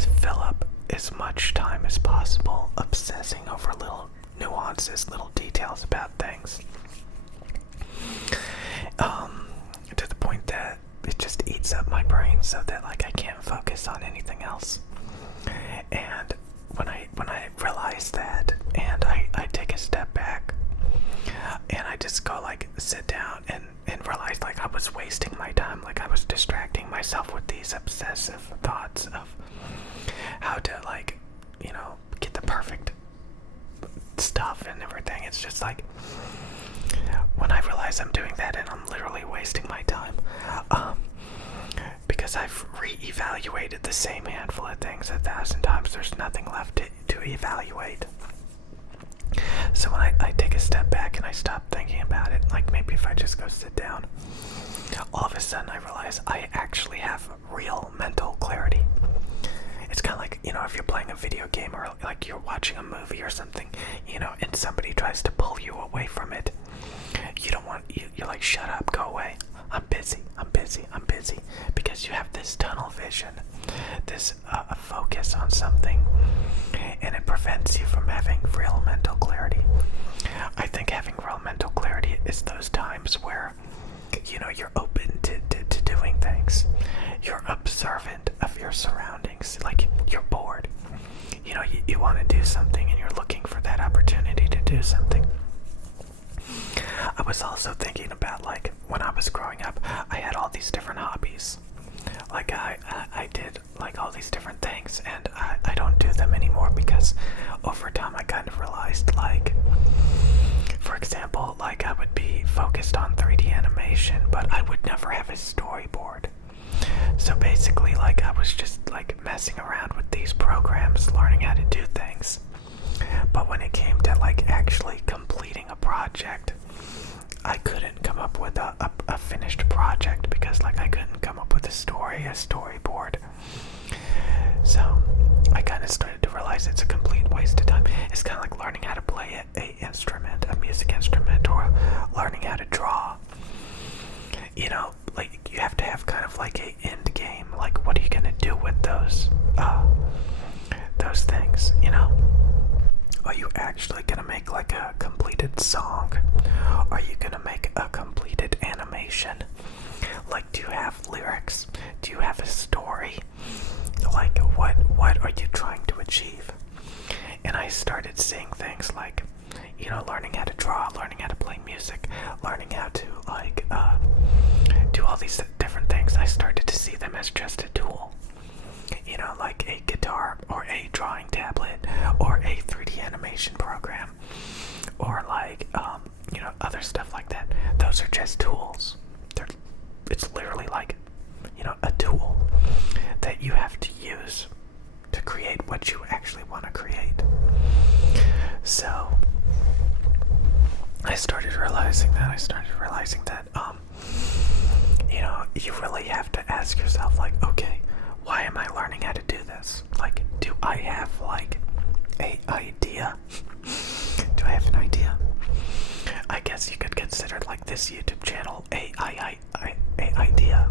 fill up as much time as possible obsessing over little nuances, little details about things. To the point that it just eats up my brain so that like I can't focus on anything else. And when I realize that, and I take a step back and I just go like sit down and realize like I was wasting my time, like I was distracting myself with these obsessive thoughts of how to like, get the perfect stuff and everything. It's just like when I realize I'm doing that and I'm literally wasting my time, because I've re-evaluated the same handful of things 1,000 times, there's nothing left to evaluate. So when I take a step back and I stop thinking about it, like maybe if I just go sit down, all of a sudden I realize I actually have real mental clarity. It's kind of like, if you're playing a video game or like you're watching a movie or something, and somebody tries to pull you away from it. You're like, shut up, go away. I'm busy, because you have this tunnel vision, this focus on something, and it prevents you from having real mental clarity. I think having real mental clarity is those times where, you're open to doing things. You're observant of your surroundings, like you're bored. You want to do something and you're looking for that opportunity to do something. I was also thinking about like when I was growing up, I had all these different hobbies. Like I did like all these different things, and I don't do them anymore because over time I kind of realized, like, for example, like I would be focused on 3D animation, but I would never have a storyboard. So basically, like, I was just like messing around with these programs, learning how to do things. But when it came to like actually completing a project, I couldn't come up with a finished project because like I couldn't come up with a storyboard. So I kind of started to realize it's a complete waste of time. It's kind of like learning how to play a music instrument, or learning how to draw. Like you have to have kind of like a end game. Like, what are you gonna do with those things? Are you actually gonna make like a completed song? Are you gonna make a completed animation? Like, do you have lyrics? Do you have a story? Like, what are you trying to achieve? And I started seeing things like, learning how to draw, learning how to play music, learning how to like do all these different things. I started to see them as just a tool. Like a guitar or a drawing tablet or a 3D animation program, or like other stuff like that. Those are just tools. It's literally like a tool that you have to use to create what you actually want to create. So I started realizing that you really have to ask yourself, like, okay, why am I learning how to do this? Like, do I have like a idea? Do I have an idea? I guess you could consider like this YouTube channel a idea.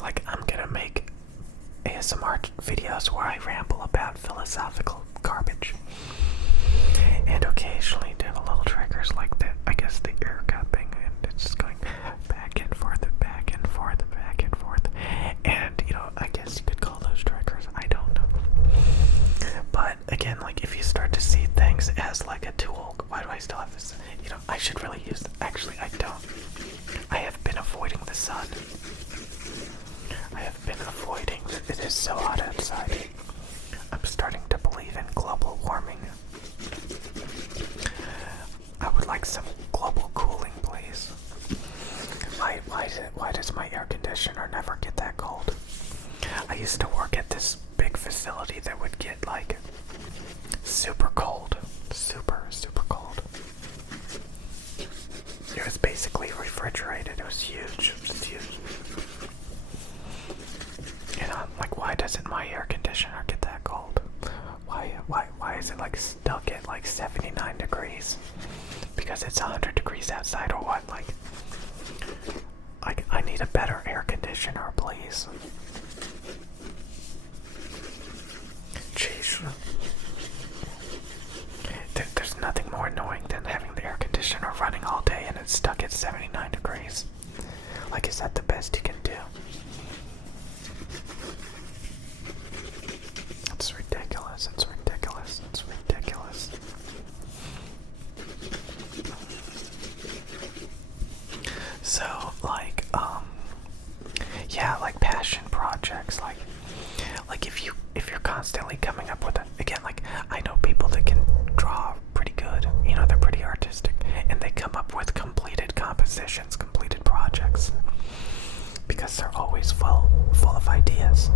Like, I'm gonna make ASMR videos where I ramble about philosophical garbage, and occasionally do the little triggers like that. I guess the ear cupping, and it's just going back and forth, back and forth, back and forth. And I guess you could call those triggers. I don't know. But again, like, if you start to see things as like a tool, why do I still have this? I should really use. Actually, I don't. I have been avoiding the sun. It is so hot outside. I'm starting to believe in global warming. I would like some global cooling, please. Why does my air conditioner never get that cold? I used to work at this big facility that would get like super cold. Super cold. It was basically refrigerated. It was huge. And I'm like, why doesn't my air conditioner get that cold? Why is it like stuck at like 79 degrees? Because it's 100 degrees outside, or what? Like I need a better air conditioner, please. 79 degrees. Like, is that the best you can do? It's ridiculous. It's ridiculous. It's ridiculous. So, like, yeah, like passion projects, like if you're constantly coming up with it, again, like, I know people that can draw pretty good, you know, they're pretty artistic, and they come up with completed compositions, completed projects, because they're always full of ideas.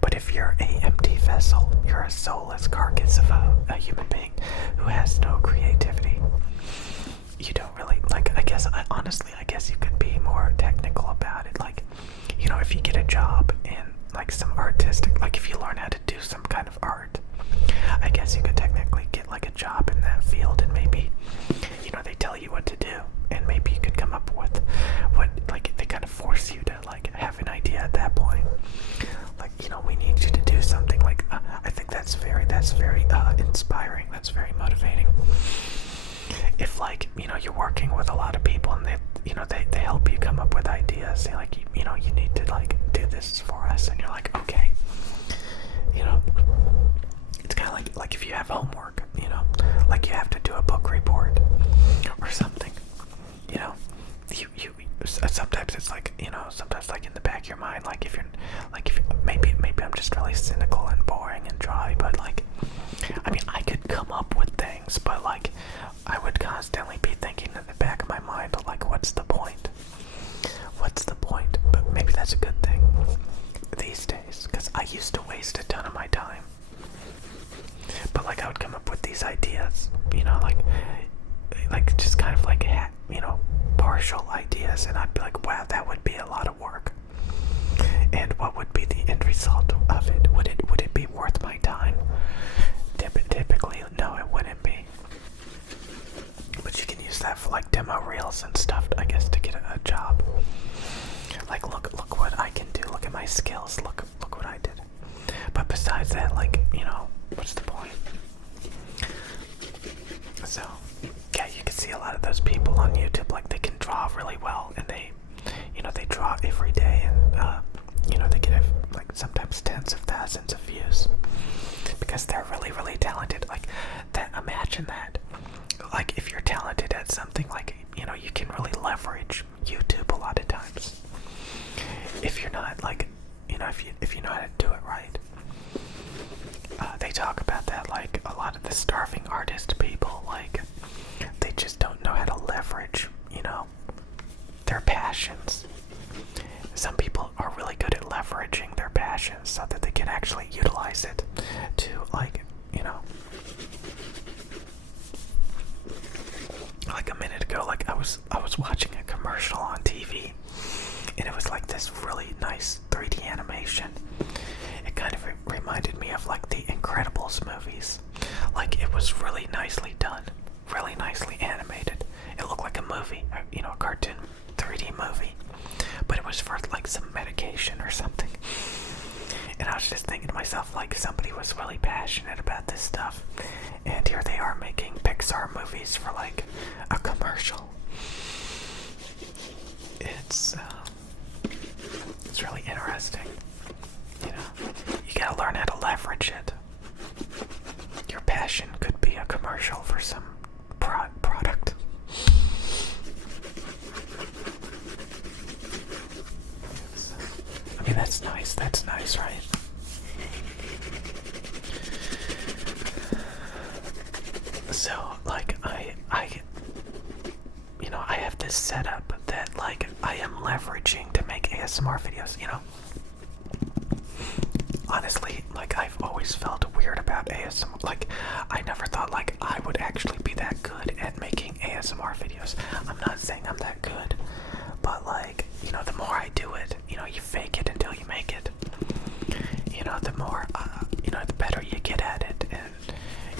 But if you're a empty vessel, you're a soulless carcass of a human being who has no creativity, you don't really, like, honestly, I guess you could be more technical about it. Like, you know, if you get a job in, like, some artistic, like, if you learn how to do some kind of art, I guess you could technically get, like, a job in that field, and maybe, you know, they tell you what to do, and maybe you could come up with what, like, they kind of force you to, like, have an idea at that point. Like, you know, we need you to do something. Like, I think that's very inspiring. That's very motivating. If, like, you know, you're working with a lot of people and they help you come up with ideas. They like, you know, you need to, like, do this for us, and you're like, okay, you know, it's kind of like if you have homework, you know, like you have to do a book report or something, you know, you sometimes it's like, you know, sometimes, like, in the back of your mind, like, if maybe I'm just really cynical and boring and dry, but, like, I mean, I could come up with things, but, like, I would constantly be thinking in the back of my mind, like, what's the point? What's the point? But maybe that's a good thing these days, because I used to waste a ton of my time. But, like, I would come up with these ideas, you know, like just kind of like, you know, partial ideas, and I'd be like, wow, that would be a lot of work. And what would be the end result of it? Would it be worth my time? Typically, no, it wouldn't be. But you can use that for, like, demo reels and stuff, I guess, to get a job. Like, look what I can do. Look at my skills. Look what I did. But besides that, like, you know, what's the point? So, yeah, you can see a lot of those people on YouTube, like, they can draw really well, and they, you know, they draw every day, and, you know, they get, like, sometimes tens of thousands of views, because they're really, really talented. Like, that, imagine that. Like, if you're talented at something, like, you know, you can really leverage YouTube a lot of times. If you're not, like, you know, if you know how to do it right. They talk about that, like, a lot of the starving artist people, like, they just don't know how to leverage, you know, their passions. Some people are really good at leveraging their passions so that they can actually utilize it to, like, you know, like a minute ago, like, I was watching a commercial on TV, and it was like this really nice 3D animation. It kind of reminded me of, like, the Incredibles movies. Like, it was really nicely done, really nicely animated. It looked like a movie, you know, a cartoon 3D movie, but it was for, like, some medication or something. And I was just thinking to myself, like, somebody was really passionate about this stuff, and here they are making Pixar movies for, like, a commercial. It's really interesting. You know, you gotta learn how to leverage it. Your passion could be a commercial for some product. I mean, that's nice. That's nice, right? So, like, I you know, I have this setup that, like, I am leveraging to make ASMR videos, you know. Honestly, like, I've always felt weird about ASMR. Like, I never thought, like, I would actually be that good at making ASMR videos. I'm not saying I'm that good, but, like, you know, the more I do it, you know, you fake it until you make it. You know, the more, you know, the better you get at it, and,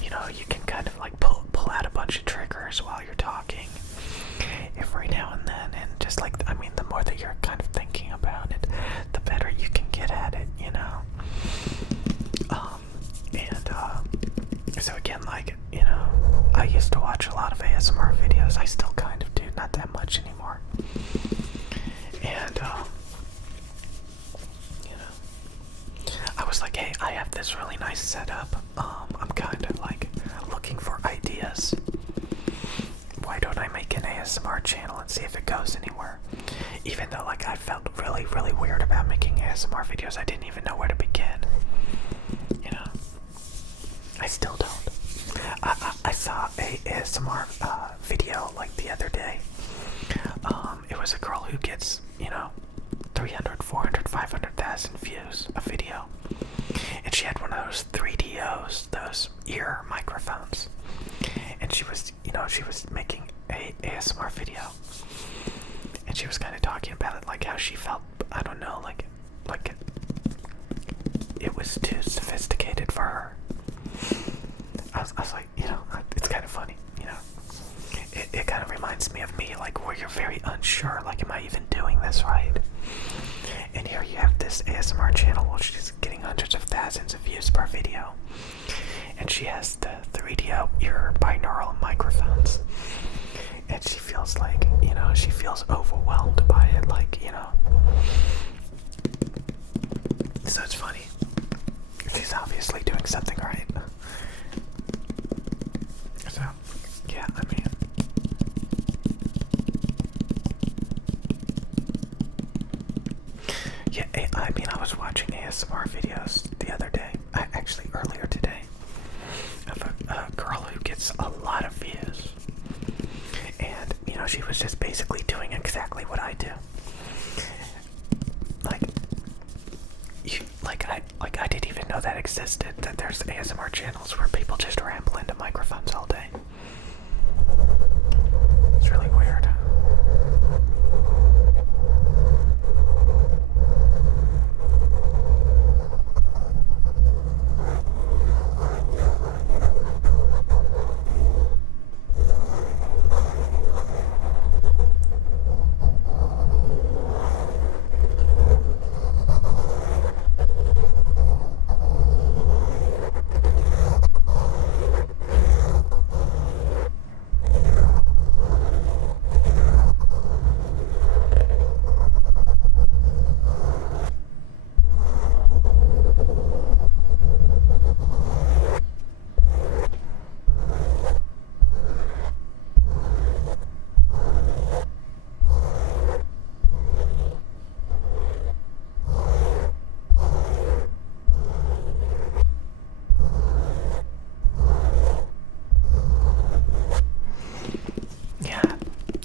you know, you can kind of, like, pull out a bunch of triggers while you're talking every now and then, and just, like, I mean, the more that you're kind of thinking about it, the better you can get at it, you know. So again, like, you know, I used to watch a lot of ASMR videos. I still kind of do not that much anymore. And you know, I was like, hey, I have this really nice setup. I'm kind of like looking for ideas. Why don't I make an ASMR channel and see if it goes anywhere? Even though like I felt really, really weird about making ASMR videos, I didn't even know where to begin. You know, I still don't. I saw a ASMR video like the other day. It was a girl who gets, 300, 400, 500,000 views a video. And she had one of those 3DOs, those ear microphones. And she was, she was making a ASMR video. And she was kind of talking about it, like how she felt, I don't know, like it was too sophisticated for her. I was like, it's kind of funny, It kind of reminds me of me, like where you're very unsure, like am I even doing this right? And here you have this ASMR channel which is getting hundreds of thousands of views per video. And she has the 3D ear binaural microphones. And she feels like, she feels overwhelmed by it, like, So it's funny. She's obviously doing something right. So, yeah, I mean... Yeah, I was watching ASMR videos the other day, actually earlier today, of a girl who gets a lot of views. And, she was just basically doing exactly what I do. I didn't even know that existed, that there's ASMR channels where people just ramble into microphones all day. It's really weird.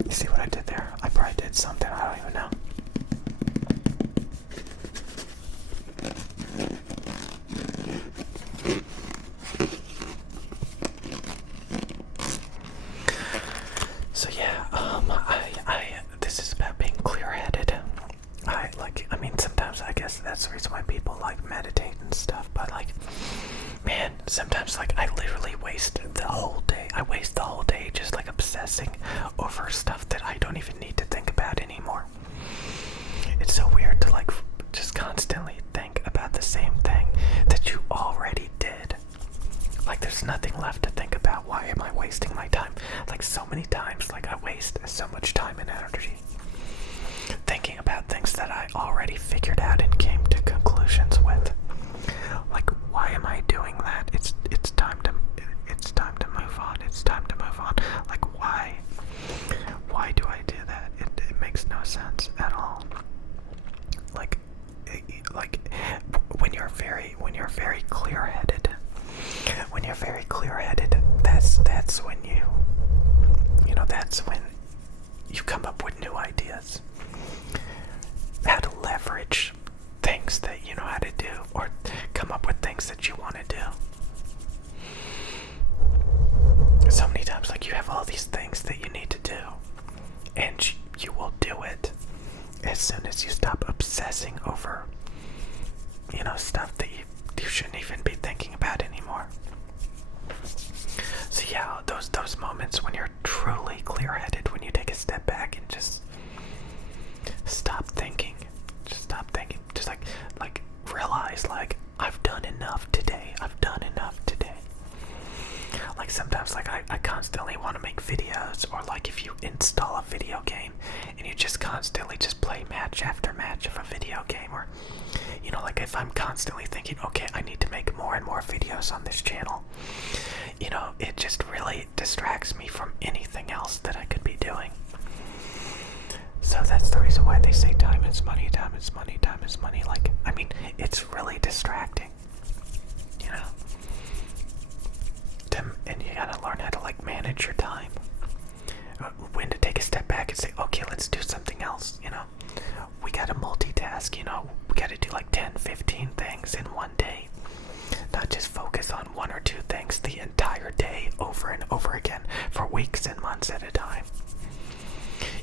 See what I did there? I probably did something, I don't even know. So yeah, this is about being clear-headed. Sometimes I guess that's the reason why people like meditate and stuff, but like, man, sometimes like I literally waste the whole day. I waste the whole day just like obsessing over stuff that I don't even need to think about anymore. It's so weird to like just constantly think about the same thing that you already did. Like there's nothing left to think about. Why am I wasting my time? Like so many times, like I waste so much time and energy thinking about things that I already figured out and came to conclusions with. Like, why am I doing that? It's time to move on. It's time to move on. Like, why do I do that? It makes no sense at all. Like when you're very clear-headed. When you're very clear-headed, that's when that's when you come up with new ideas. How to leverage things that you know how to do, or come up with things that you want to do. So many times, like, you have all these things that you need to do, and you will do it as soon as you stop obsessing over, stuff that you shouldn't even be thinking about anymore. So yeah, those moments when you're truly clear-headed, when you take a step back and just stop thinking, just like realize, like, I've done enough today. Like sometimes, like I constantly want to make videos, or like if you install a video if I'm constantly thinking, okay, I need to make more and more videos on this channel, you know, it just really distracts me from anything else that I could be doing. So that's the reason why they say time is money, time is money, time is money. Like, I mean, it's really distracting, you know? And you gotta learn how to, like, manage your time. When to take a step back and say, okay, let's do something else, you know? We gotta multitask, you know? We gotta do like 10, 15 things in one day. Not just focus on one or two things the entire day over and over again for weeks and months at a time.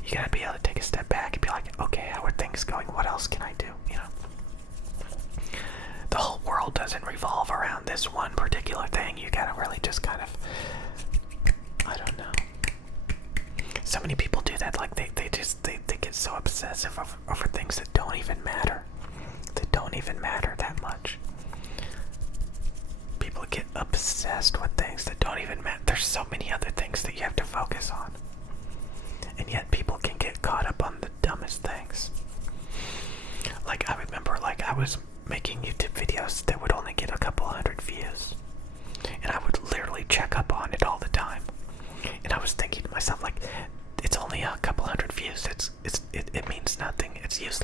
You gotta be able to take a step back and be like, okay, how are things going? What else can I do? You know, the whole world doesn't revolve around this one particular thing. You gotta really just kind of, I don't know. So many people do that. Like they get so obsessive over things that don't even matter. That don't even matter that much. People get obsessed with things that don't even matter. There's so many other things that you have to focus on. And yet people can get caught up on the dumbest things. Like, I remember, like, I was making YouTube videos that would only get a couple hundred views. And I would literally check up on it all the time. And I was thinking to myself, like, it's only a couple hundred views. It means nothing. It's useless.